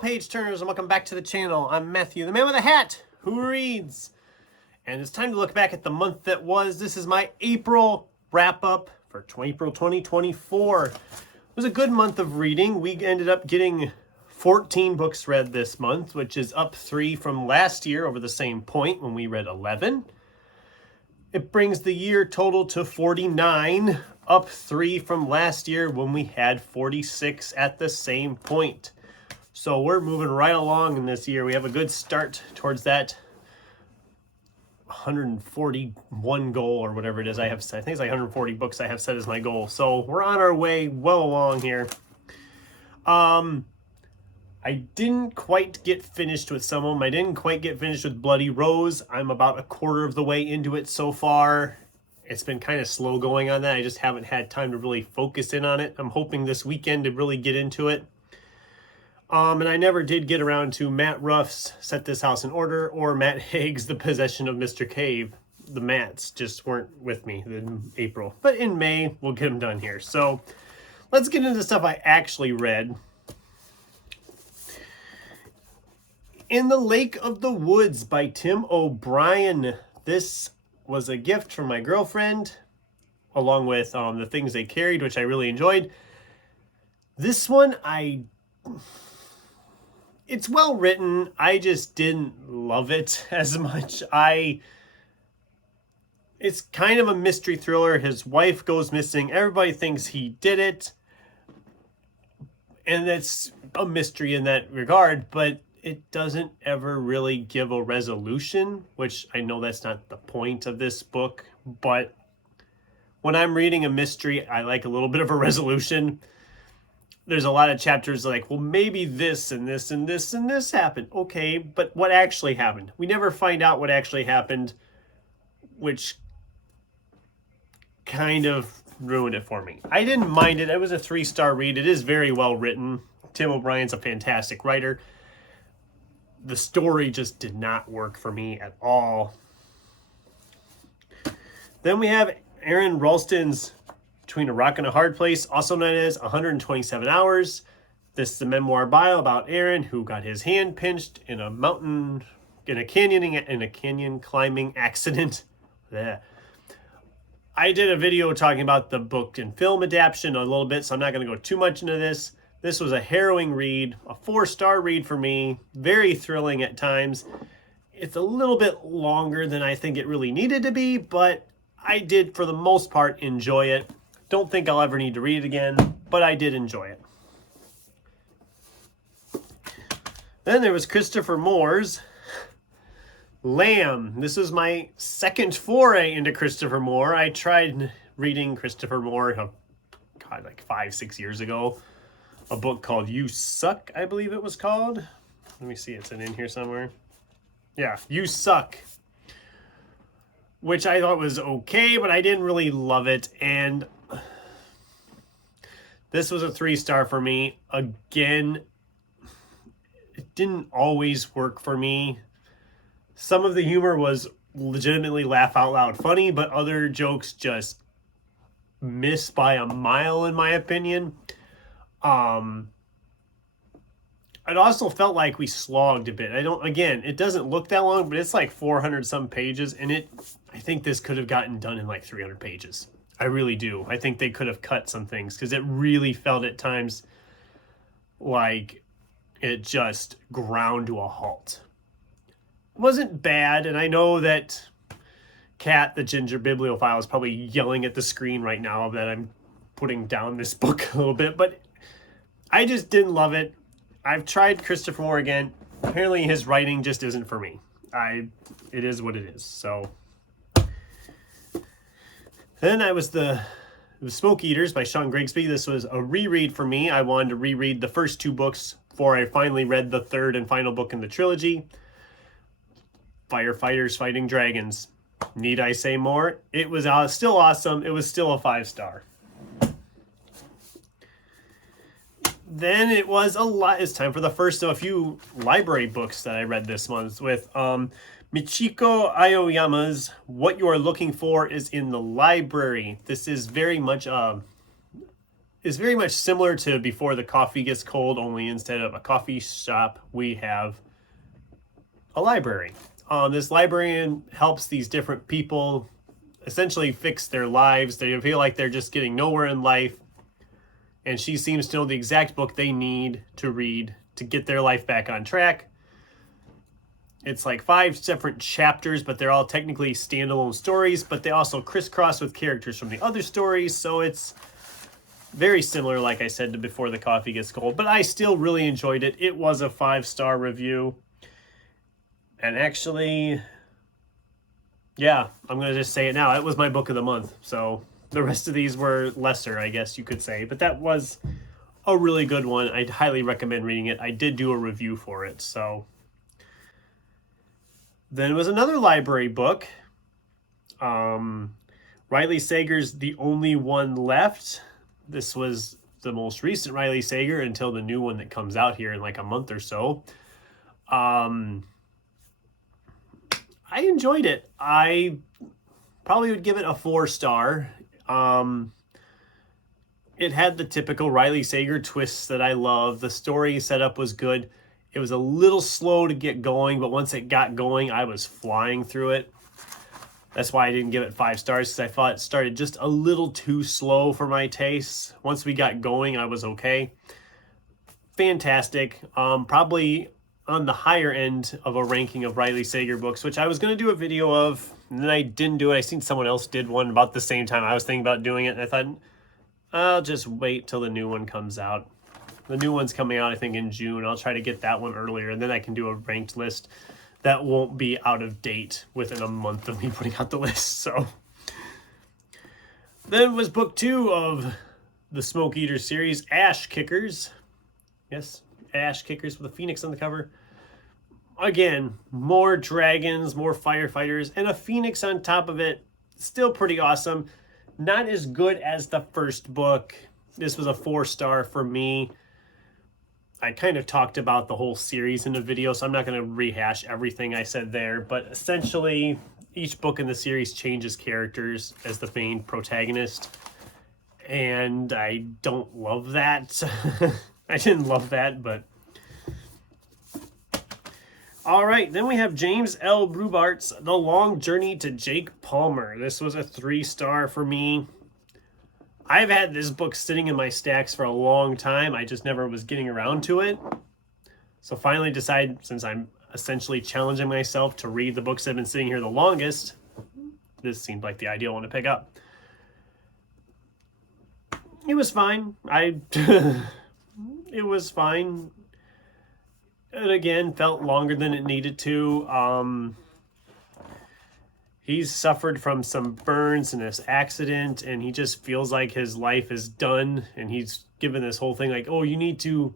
page turners, and welcome back to the channel. I'm Matthew, the man with a hat who reads. And it's time to look back at the month that was. This is my April wrap-up for April 2024. It was a good month of reading. We ended up getting 14 books read this month, which is up 3 from last year over the same point when we read 11. It brings the year total to 49, up 3 from last year when we had 46 at the same point. So we're moving right along in this year. We have a good start towards that 141 goal or whatever it is I have set. I think it's like 140 books I have set as my goal. So we're on our way well along here. I didn't quite get finished with some of them. I didn't quite get finished with Bloody Rose. I'm about a quarter of the way into it so far. It's been kind of slow going on that. I just haven't had time to really focus in on it. I'm hoping this weekend to really get into it. And I never did get around to Matt Ruff's Set This House in Order or Matt Haig's The Possession of Mr. Cave. The Matts just weren't with me in April. But in May, we'll get them done here. So let's get into the stuff I actually read. In the Lake of the Woods by Tim O'Brien. This was a gift from my girlfriend, along with The Things They Carried, which I really enjoyed. This one, it's well written. I just didn't love it as much. It's kind of a mystery thriller. His wife goes missing. Everybody thinks he did it. And it's a mystery in that regard, but it doesn't ever really give a resolution, which I know that's not the point of this book, but when I'm reading a mystery, I like a little bit of a resolution. There's a lot of chapters like, well, maybe this and this and this and this happened. Okay, but what actually happened? We never find out what actually happened, which kind of ruined it for me. I didn't mind it. It was a 3-star read. It is very well written. Tim O'Brien's a fantastic writer. The story just did not work for me at all. Then we have Aaron Ralston's Between a Rock and a Hard Place, also known as 127 Hours. This is a memoir bio about Aaron, who got his hand pinched in a canyon climbing accident. Blech. I did a video talking about the book and film adaptation a little bit, so I'm not going to go too much into this. This was a harrowing read, a 4-star read for me, very thrilling at times. It's a little bit longer than I think it really needed to be, but I did, for the most part, enjoy it. Don't think I'll ever need to read it again, but I did enjoy it. Then there was Christopher Moore's Lamb. This is my second foray into Christopher Moore. I tried reading Christopher Moore, like 5-6 years ago. A book called You Suck, I believe it was called. Let me see, it's in here somewhere. Yeah, You Suck. Which I thought was okay, but I didn't really love it. And this was a 3-star for me. Again, it didn't always work for me. Some of the humor was legitimately laugh out loud funny, but other jokes just miss by a mile, in my opinion. It also felt like we slogged a bit. It doesn't look that long, but it's like 400 some pages, and I think this could have gotten done in like 300 pages. I really do. I think they could have cut some things, because it really felt at times like it just ground to a halt. It wasn't bad, and I know that Kat, the ginger bibliophile, is probably yelling at the screen right now that I'm putting down this book a little bit, but I just didn't love it. I've tried Christopher Moore again. Apparently his writing just isn't for me. It is what it is. So then it was the Smoke Eaters by Sean Grigsby. This was a reread for me. I wanted to reread the first 2 books before I finally read the 3rd and final book in the trilogy. Firefighters Fighting Dragons. Need I say more? It was still awesome. It was still a 5-star. Then it's time for the first of a few library books that I read this month with Michiko Aoyama's What You Are Looking For Is in the Library. This is very much is very much similar to Before the Coffee Gets Cold, only instead of a coffee shop, we have a library. This librarian helps these different people essentially fix their lives. They feel like they're just getting nowhere in life, and she seems to know the exact book they need to read to get their life back on track. It's like 5 separate chapters, but they're all technically standalone stories, but they also crisscross with characters from the other stories, so it's very similar, like I said, to Before the Coffee Gets Cold, but I still really enjoyed it. It was a 5-star review. And actually, yeah, I'm going to just say it now. It was my book of the month. So the rest of these were lesser, I guess you could say. But that was a really good one. I'd highly recommend reading it. I did do a review for it. So then was another library book. Riley Sager's The Only One Left. This was the most recent Riley Sager until the new one that comes out here in like a month or so. I enjoyed it. I probably would give it a 4-star. It had the typical Riley Sager twists that I love. The story setup was good. It was a little slow to get going, but once it got going, I was flying through it. That's why I didn't give it 5 stars, because I thought it started just a little too slow for my tastes. Once we got going, I was okay. Fantastic. Probably on the higher end of a ranking of Riley Sager books, which I was going to do a video of, and then I didn't do it. I seen someone else did one about the same time I was thinking about doing it, and I thought, I'll just wait till the new one comes out. The new one's coming out, I think, in June. I'll try to get that one earlier, and then I can do a ranked list that won't be out of date within a month of me putting out the list. So then was book 2 of the Smoke Eater series, Ash Kickers. Yes, Ash Kickers with a phoenix on the cover. Again, more dragons, more firefighters, and a phoenix on top of it. Still pretty awesome. Not as good as the first book. This was a 4-star for me. I kind of talked about the whole series in the video, so I'm not going to rehash everything I said there. But essentially, each book in the series changes characters as the main protagonist. And I don't love that. I didn't love that, but... All right, then we have James L. Brubart's The Long Journey to Jake Palmer. This was a 3-star for me. I've had this book sitting in my stacks for a long time. I just never was getting around to it. So finally decided, since I'm essentially challenging myself to read the books that have been sitting here the longest, this seemed like the ideal one to pick up. It was fine. It was fine. It again felt longer than it needed to. He's suffered from some burns in this accident, and he just feels like his life is done. And he's given this whole thing like, oh, you need to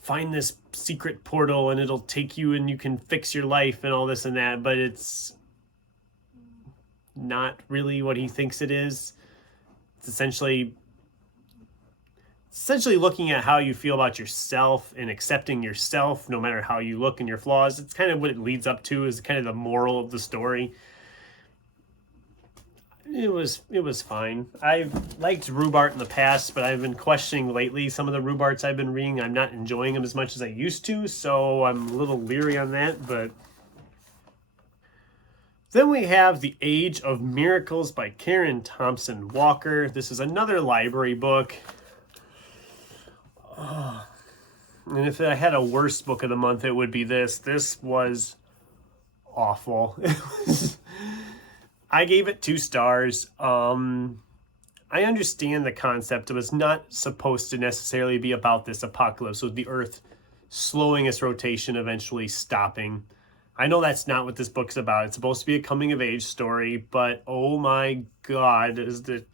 find this secret portal and it'll take you and you can fix your life and all this and that. But it's not really what he thinks it is. It's essentially looking at how you feel about yourself and accepting yourself no matter how you look and your flaws. It's kind of what it leads up to, is kind of the moral of the story. It was fine. I've liked Rubart in the past, but I've been questioning lately some of the Rubarts I've been reading. I'm not enjoying them as much as I used to, so I'm a little leery on that. But then we have The Age of Miracles by Karen Thompson Walker. This is another library book. And if I had a worst book of the month, it would be this. This was awful. I gave it 2 stars. I understand the concept. It was not supposed to necessarily be about this apocalypse with the Earth slowing its rotation, eventually stopping. I know that's not what this book's about. It's supposed to be a coming-of-age story, but oh my God, is the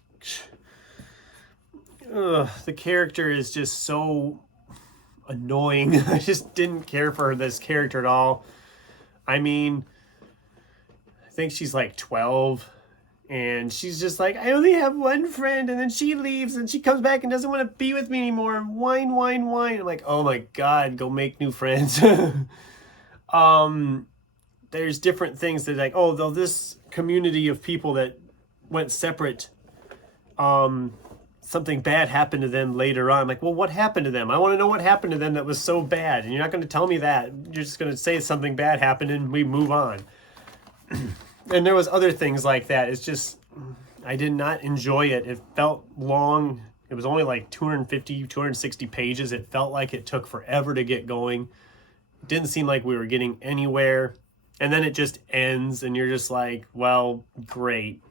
character is just so annoying. I just didn't care for this character at all. I mean, I think she's like 12, and she's just like, I only have one friend, and then she leaves, and she comes back and doesn't want to be with me anymore, and whine. I'm like, oh my God, go make new friends. There's different things that like, oh, though this community of people that went separate, something bad happened to them later on. I'm like, well, what happened to them? I want to know what happened to them that was so bad. And you're not going to tell me that. You're just going to say something bad happened and we move on. And there was other things like that. It's just, I did not enjoy it. It felt long. It was only like 250, 260 pages. It felt like it took forever to get going. It didn't seem like we were getting anywhere. And then it just ends and you're just like, well, great.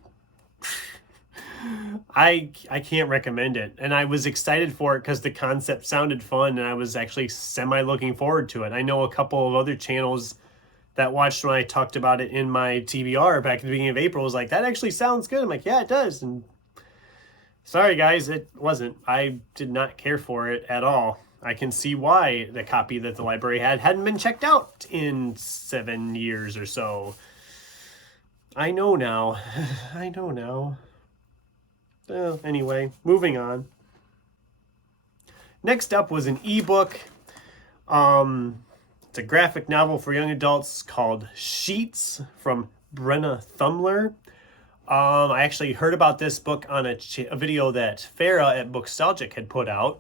I can't recommend it. And I was excited for it because the concept sounded fun and I was actually semi looking forward to it. I know a couple of other channels that watched when I talked about it in my TBR back at the beginning of April was like, that actually sounds good. I'm like, yeah, it does. And sorry guys, it wasn't. I did not care for it at all. I can see why the copy that the library hadn't been checked out in 7 years or so. I know now. I know now. Well, anyway, moving on. Next up was an ebook. It's a graphic novel for young adults called Sheets from Brenna Thumler. I actually heard about this book on a video that Farah at Bookstalgic had put out.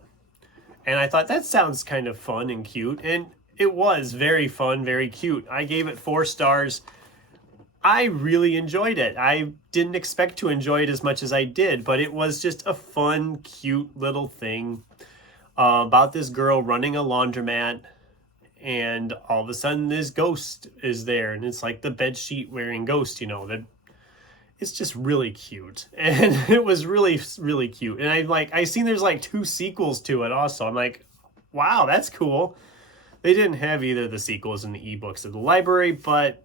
And I thought that sounds kind of fun and cute. And it was very fun, very cute. I gave it 4 stars. I really enjoyed it. I didn't expect to enjoy it as much as I did, but it was just a fun, cute little thing about this girl running a laundromat, and all of a sudden this ghost is there, and it's like the bedsheet wearing ghost, you know. It's just really cute, and it was really, really cute. And I seen there's like 2 sequels to it also. I'm like, wow, that's cool. They didn't have either of the sequels in the ebooks of the library, but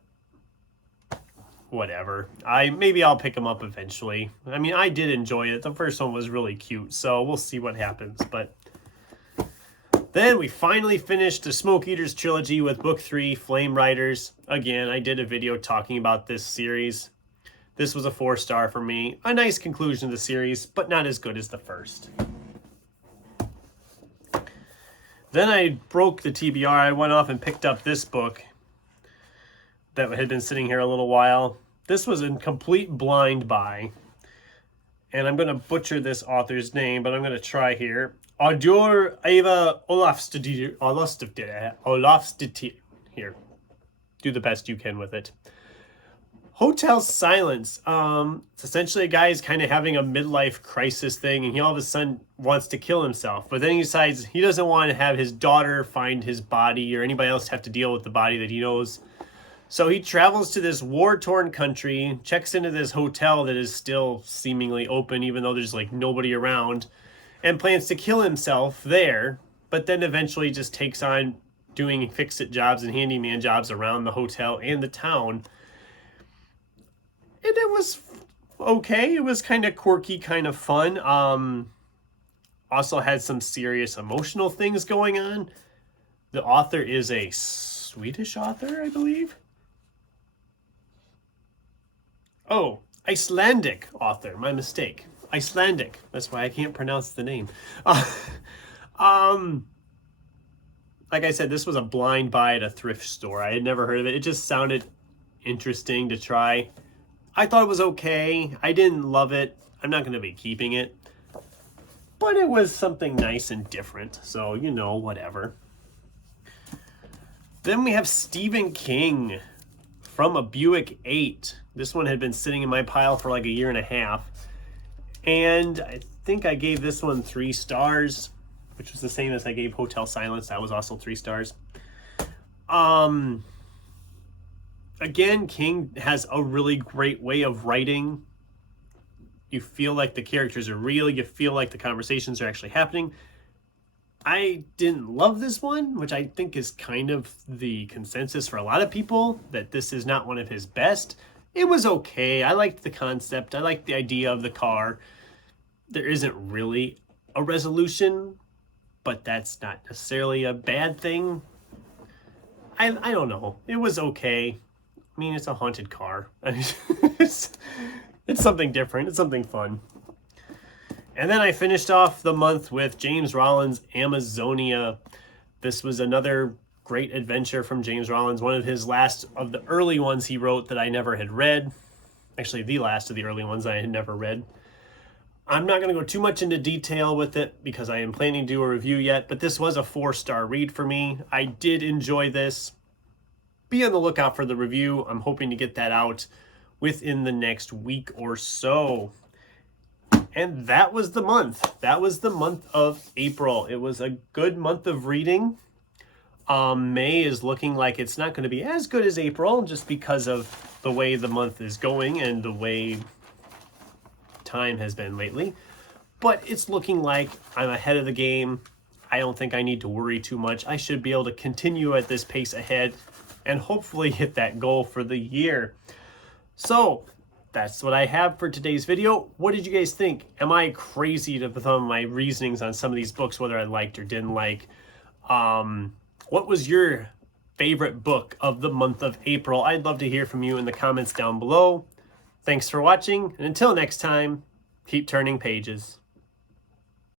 whatever. Maybe I'll pick them up eventually. I mean, I did enjoy it. The first one was really cute, so we'll see what happens. But then we finally finished the Smoke Eaters trilogy with book 3, Flame Riders. Again, I did a video talking about this series. This was a 4-star for me. A nice conclusion to the series, but not as good as the first. Then I broke the TBR. I went off and picked up this book that had been sitting here a little while. This was in complete blind buy. And I'm going to butcher this author's name, but I'm going to try here. Audur Eva Olafsdottir. Here. Do the best you can with it. Hotel Silence. It's essentially a guy who's kind of having a midlife crisis thing, and he all of a sudden wants to kill himself. But then he decides he doesn't want to have his daughter find his body or anybody else have to deal with the body that he knows. So he travels to this war-torn country, checks into this hotel that is still seemingly open, even though there's like nobody around, and plans to kill himself there, but then eventually just takes on doing fix-it jobs and handyman jobs around the hotel and the town. And it was okay. It was kind of quirky, kind of fun. Also had some serious emotional things going on. The author is a Swedish author, I believe. Oh, Icelandic author. My mistake. Icelandic. That's why I can't pronounce the name. Like I said, this was a blind buy at a thrift store. I had never heard of it. It just sounded interesting to try. I thought it was okay. I didn't love it. I'm not going to be keeping it. But it was something nice and different. So, you know, whatever. Then we have Stephen King from a Buick 8. This one had been sitting in my pile for like a year and a half. And I think I gave this one 3 stars, which was the same as I gave Hotel Silence. That was also 3 stars. Again, King has a really great way of writing. You feel like the characters are real. You feel like the conversations are actually happening. I didn't love this one, which I think is kind of the consensus for a lot of people, that this is not one of his best. It was okay. I liked the concept. I liked the idea of the car. There isn't really a resolution, but that's not necessarily a bad thing. I don't know. It was okay. I mean, it's a haunted car. It's something different. It's something fun. And then I finished off the month with James Rollins' Amazonia. This was another great adventure from James Rollins, one of his last of the early ones he wrote that I never had read. Actually, the last of the early ones I had never read. I'm not going to go too much into detail with it because I am planning to do a review yet, but this was a 4-star read for me. I did enjoy this. Be on the lookout for the review. I'm hoping to get that out within the next week or so. And that was the month. That was the month of April. It was a good month of reading. May is looking like it's not going to be as good as April just because of the way the month is going and the way time has been lately. But it's looking like I'm ahead of the game. I don't think I need to worry too much. I should be able to continue at this pace ahead and hopefully hit that goal for the year. So that's what I have for today's video. What did you guys think? Am I crazy to some of my reasonings on some of these books, whether I liked or didn't like? What was your favorite book of the month of April? I'd love to hear from you in the comments down below. Thanks for watching, and until next time, keep turning pages.